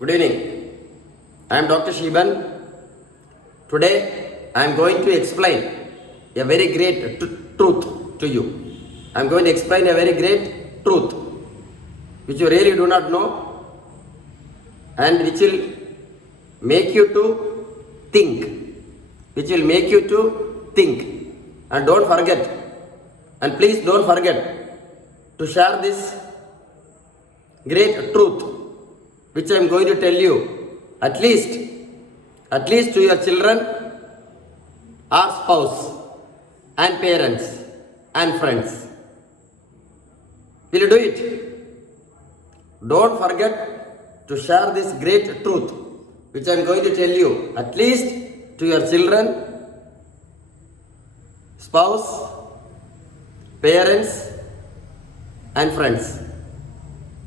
Good evening. I am Dr. Shiban. Today I am going to explain a very great truth to you. I am going to explain a very great truth which you really do not know and which will make you to think. Which will make you to think. And don't forget, and please don't forget to share this great truth which I am going to tell you at least to your children or spouse and parents and friends. Will you do it? Don't forget to share this great truth which I am going to tell you at least to your children, spouse, parents and friends.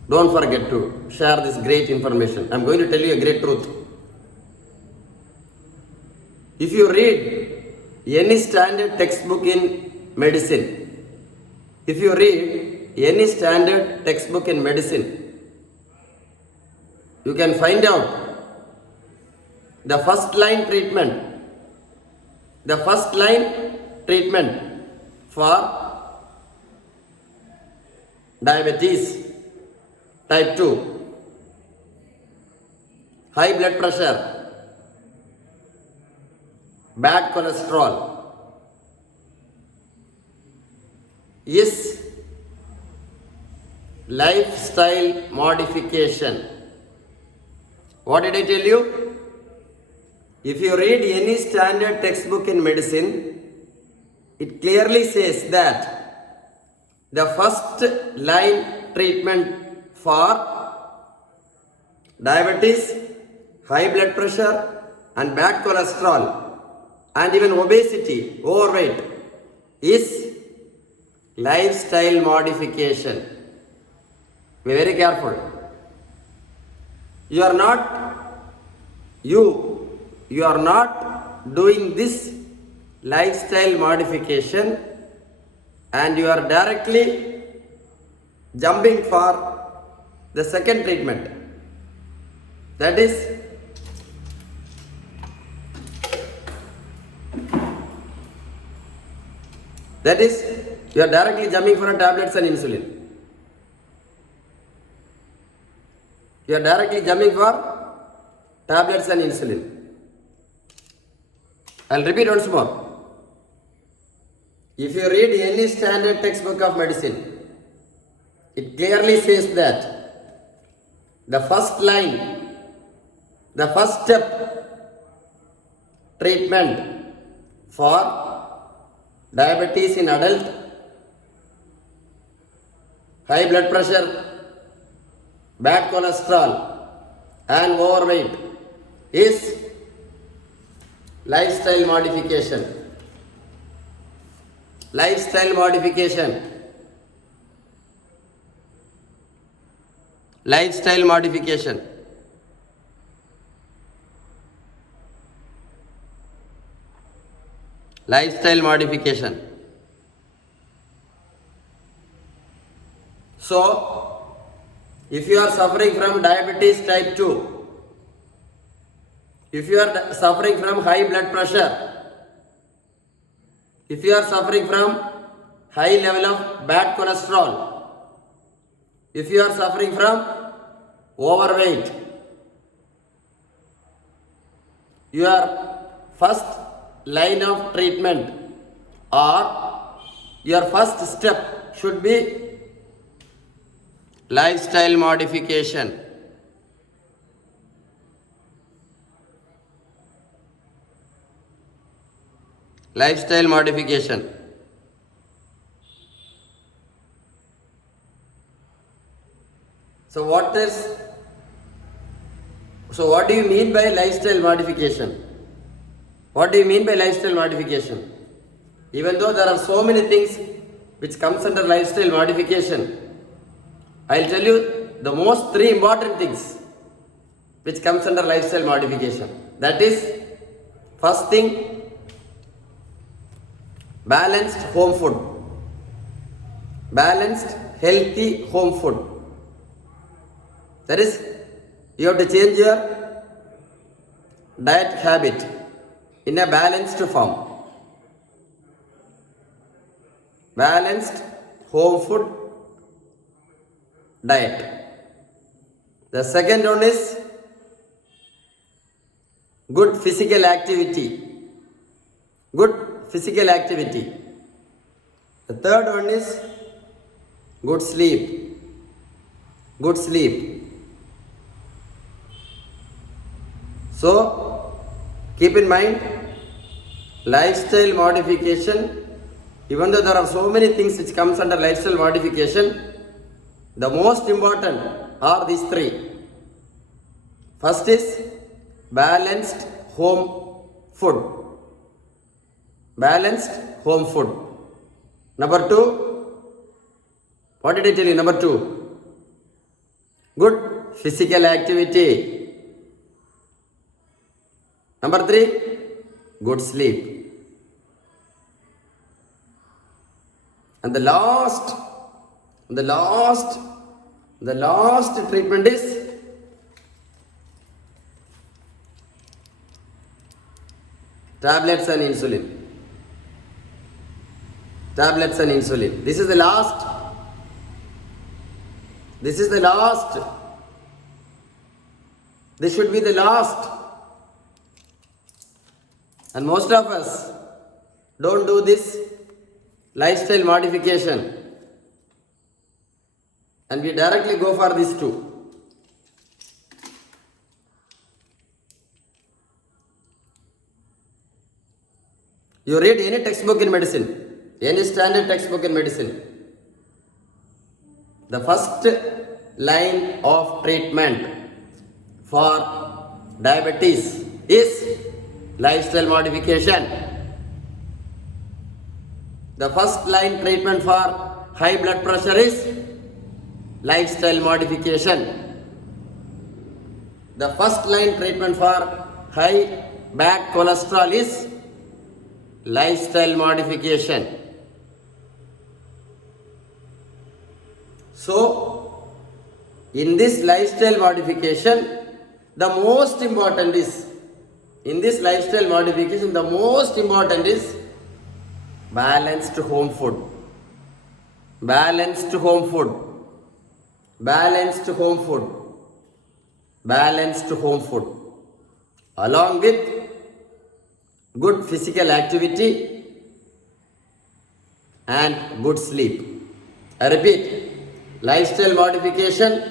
Don't forget to share this great information. I am going to tell you a great truth. If you read any standard textbook in medicine, you can find out the first line treatment for diabetes type 2, high blood pressure, bad cholesterol is lifestyle modification. What did I tell you? If you read any standard textbook in medicine, it clearly says that the first line treatment for diabetes, high blood pressure and bad cholesterol and even obesity, overweight is lifestyle modification. Be very careful. You are not doing this lifestyle modification and you are directly jumping for the second treatment. That is you are directly jumping for tablets and insulin. You are directly jumping for tablets and insulin. I'll repeat once more. If you read any standard textbook of medicine, it clearly says that the first step treatment for diabetes in adult, high blood pressure, bad cholesterol and overweight is lifestyle modification. Lifestyle modification. Lifestyle modification. Lifestyle modification. So, if you are suffering from diabetes type 2, if you are suffering from high blood pressure, if you are suffering from high level of bad cholesterol, if you are suffering from overweight, your first line of treatment or your first step should be lifestyle modification. Lifestyle modification. So what do you mean by lifestyle modification? What do you mean by lifestyle modification? Even though there are so many things which comes under lifestyle modification, I'll tell you the most three important things which comes under lifestyle modification. That is, first thing, balanced home food. Balanced, healthy home food. That is, You have to change your diet habit in a balanced form. Balanced home food diet. The second one is good physical activity. Good physical activity. The third one is good sleep. Good sleep. So, keep in mind, lifestyle modification, even though there are so many things which comes under lifestyle modification, the most important are these three. First is balanced home food. Balanced home food. Number two, what did I tell you? Number two, good physical activity. Number three, good sleep. And the last treatment is tablets and insulin. Tablets and insulin. This is the last. This should be the last. And most of us don't do this lifestyle modification. And we directly go for these two. You read any textbook in medicine, any standard textbook in medicine, the first line of treatment for diabetes is lifestyle modification. The first line treatment for high blood pressure is lifestyle modification. The first line treatment for high bad cholesterol is lifestyle modification. So, in this lifestyle modification, the most important is balanced home food. Balanced home food. Balanced home food. Balanced home food. Along with good physical activity and good sleep. I repeat, lifestyle modification,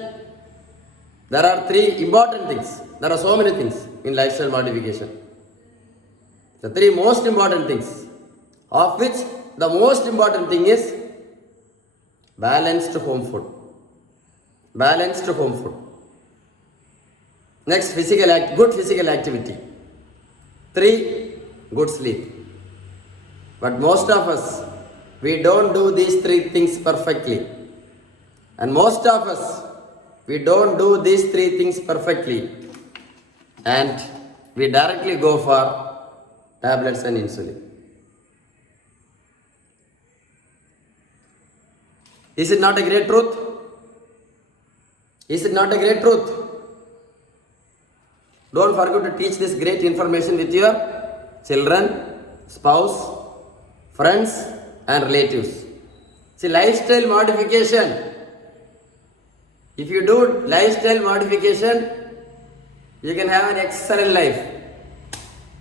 there are three important things. There are so many things in lifestyle modification. The three most important things, of which the most important thing is balanced home food. Balanced home food. Next, good physical activity. 3, good sleep. But most of us, we don't do these three things perfectly. And most of us, we don't do these three things perfectly. And we directly go for tablets and insulin. Is it not a great truth? Is it not a great truth? Don't forget to teach this great information with your children, spouse, friends and relatives. See, lifestyle modification. If you do lifestyle modification, you can have an excellent life.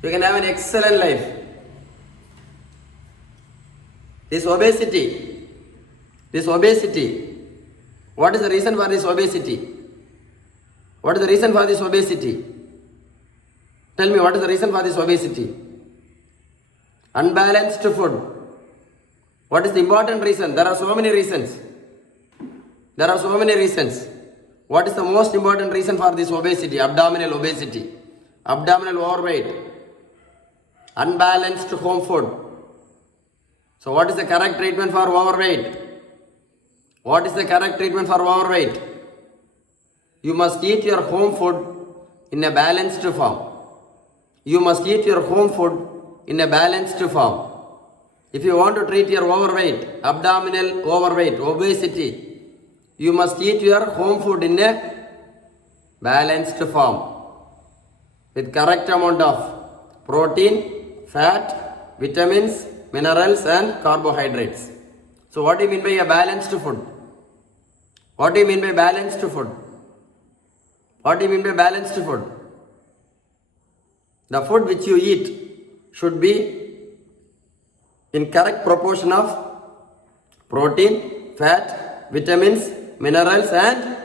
You can have an excellent life. This obesity. What is the reason for this obesity? What is the reason for this obesity? Tell me, what is the reason for this obesity? Unbalanced food. What is the important reason? There are so many reasons. What is the most important reason for this obesity? Abdominal obesity, abdominal overweight, unbalanced home food. So what is the correct treatment for overweight? What is the correct treatment for overweight? You must eat your home food in a balanced form. You must eat your home food in a balanced form. If you want to treat your overweight, abdominal overweight, obesity, you must eat your home food in a balanced form with correct amount of protein, fat, vitamins, minerals and carbohydrates. So what do you mean by a balanced food? What do you mean by balanced food? What do you mean by balanced food? The food which you eat should be in correct proportion of protein, fat, vitamins, minerals and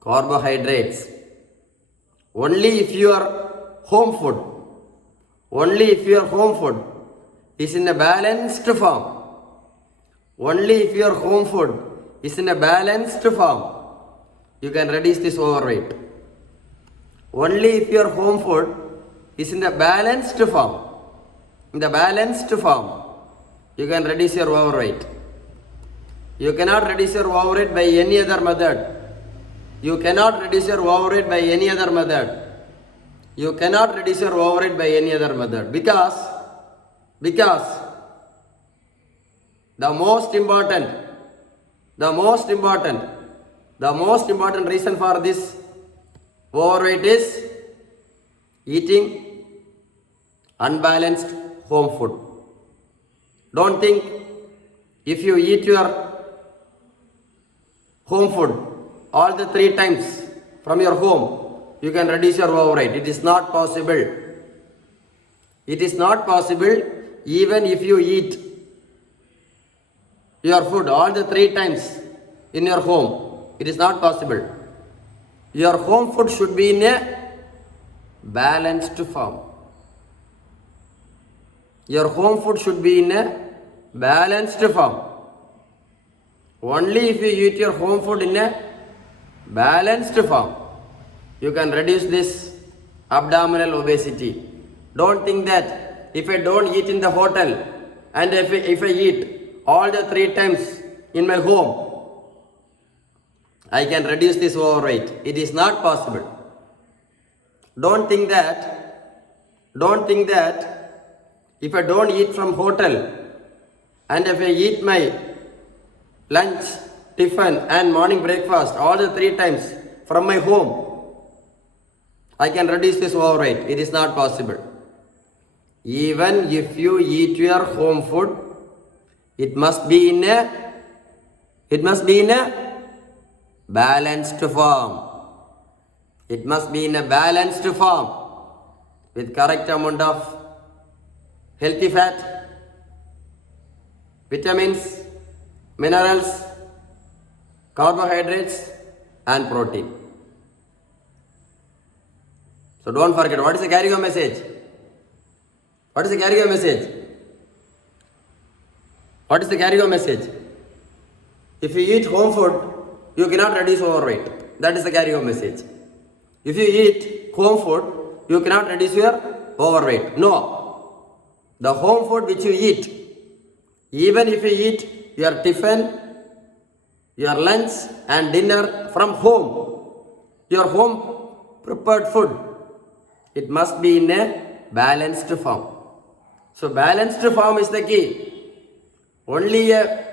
carbohydrates. Only if your home food is in a balanced form, only if your home food is in a balanced form, you can reduce this overweight. Only if your home food is in the balanced form, you can reduce your overweight. You cannot reduce your overweight by any other method. You cannot reduce your overweight by any other method. You cannot reduce your overweight by any other method because the most important reason for this overweight is eating unbalanced home food. Don't think if you eat your home food all the 3 times from your home, you can reduce your overweight. It is not possible. It is not possible even if you eat your food all the 3 times in your home. It is not possible. Your home food should be in a balanced form. Your home food should be in a balanced form. Only if you eat your home food in a balanced form, you can reduce this abdominal obesity. Don't think that if I don't eat in the hotel and if I eat all the 3 times in my home, I can reduce this overweight. It is not possible. Don't think that if I don't eat from hotel and if I eat my lunch, tiffin and morning breakfast all the 3 times from my home, I can reduce this overweight. It is not possible. Even if you eat your home food, it must be in a balanced form. It must be in a balanced form with correct amount of healthy fat, vitamins, minerals, carbohydrates and protein. So don't forget, what is the carry-on message? What is the carry-on message? What is the carry-on message? If you eat home food, you cannot reduce overweight. That is the carry-on message. If you eat home food, you cannot reduce your overweight. No. The home food which you eat, even if you eat your tiffin, your lunch and dinner from home, your home prepared food, it must be in a balanced form. So balanced form is the key. Only a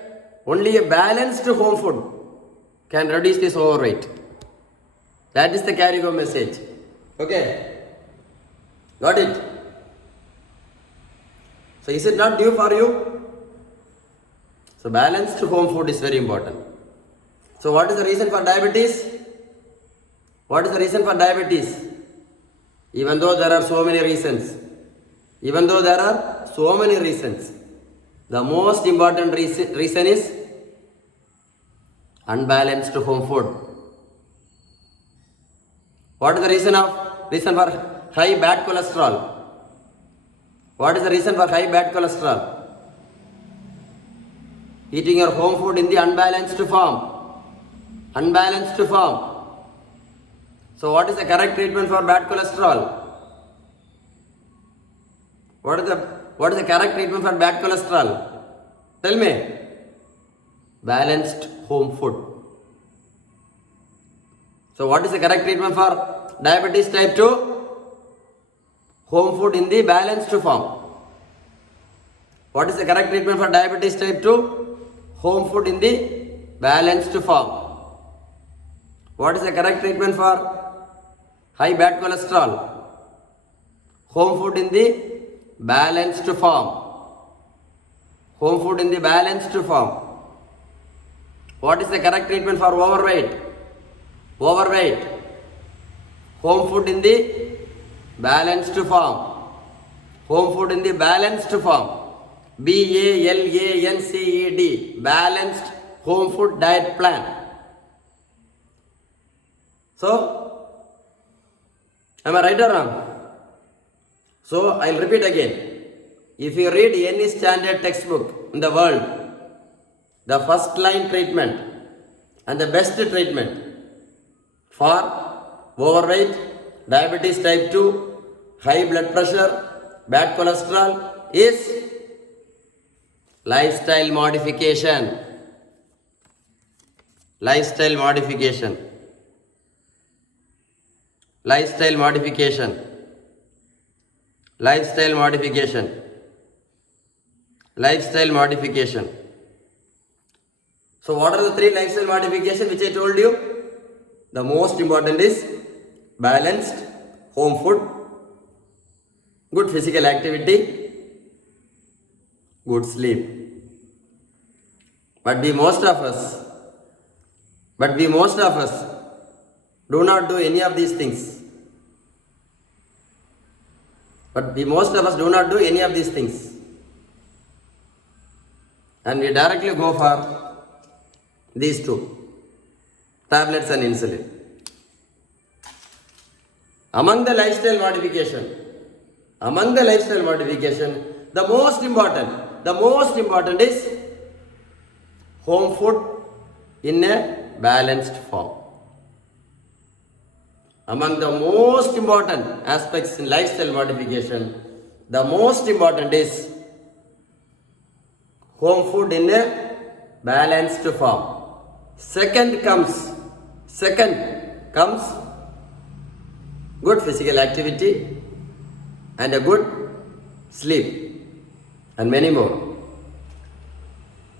balanced home food can reduce this overweight. That is the carry-on message. Okay? Got it? So is it not new for you? So balanced home food is very important. So what is the reason for diabetes? What is the reason for diabetes? Even though there are so many reasons, the most important reason is unbalanced home food. What is the reason for high bad cholesterol? What is the reason for high bad cholesterol? Eating your home food in the unbalanced form. So what is the correct treatment for bad cholesterol? What is the correct treatment for bad cholesterol? Tell me. Balanced home food. So what is the correct treatment for diabetes type 2? Home food in the balanced form. What is the correct treatment for diabetes type 2? Home food in the balanced form. What is the correct treatment for high bad cholesterol. Home food in the balanced form. Home food in the balanced form. What is the correct treatment for overweight? Overweight. Home food in the balanced form. Home food in the balanced form. BALANCED. Balanced home food diet plan. So, am I right or wrong? So, I'll repeat again. If you read any standard textbook in the world, the first line treatment and the best treatment for overweight, diabetes type 2, high blood pressure, bad cholesterol is lifestyle modification. Lifestyle modification. Lifestyle modification. Lifestyle modification. Lifestyle modification. So what are the 3 lifestyle modifications which I told you? The most important is balanced home food, good physical activity, good sleep. But we most of us do not do any of these things. And we directly go for these 2, tablets and insulin. Among the lifestyle modification, the most important is home food in a balanced form. Among the most important aspects in lifestyle modification, the most important is home food in a balanced form. Second comes good physical activity and a good sleep and many more.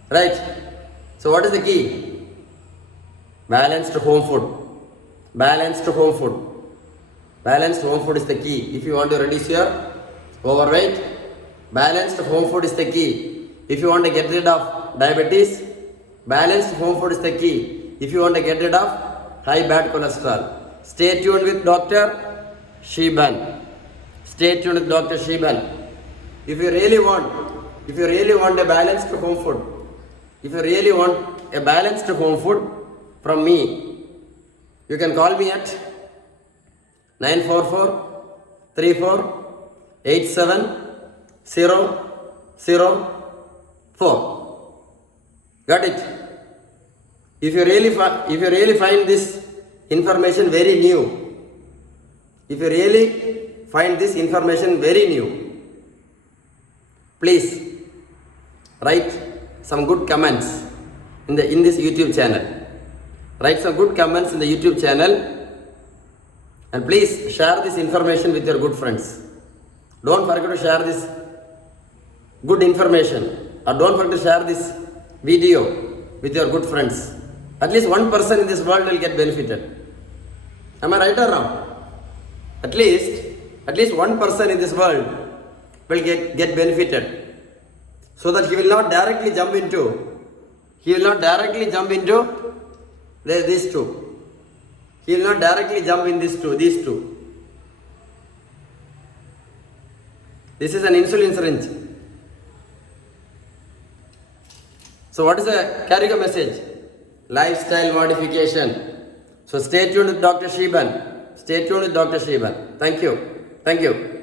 Right? So what is the key? Balanced home food. Balanced home food. Balanced home food is the key. If you want to reduce your overweight, balanced home food is the key. If you want to get rid of diabetes, balanced home food is the key. If you want to get rid of high bad cholesterol. Stay tuned with Dr. Shiban. Stay tuned with Dr. Shiban. If you really want a balanced home food, from me, you can call me at 944-34-87-004. Got it? If you really find this information very new, please write some good comments in this YouTube channel. Write some good comments in the YouTube channel, and please share this information with your good friends. Don't forget to share this good information, or don't forget to share this video with your good friends. At least one person in this world will get benefited. Am I right or wrong? At least one person in this world will get benefited, so that he will not directly jump into these 2. He will not directly jump in these two. This is an insulin syringe. So what is the carry message? Lifestyle modification. So stay tuned with Dr. Shiban. Thank you.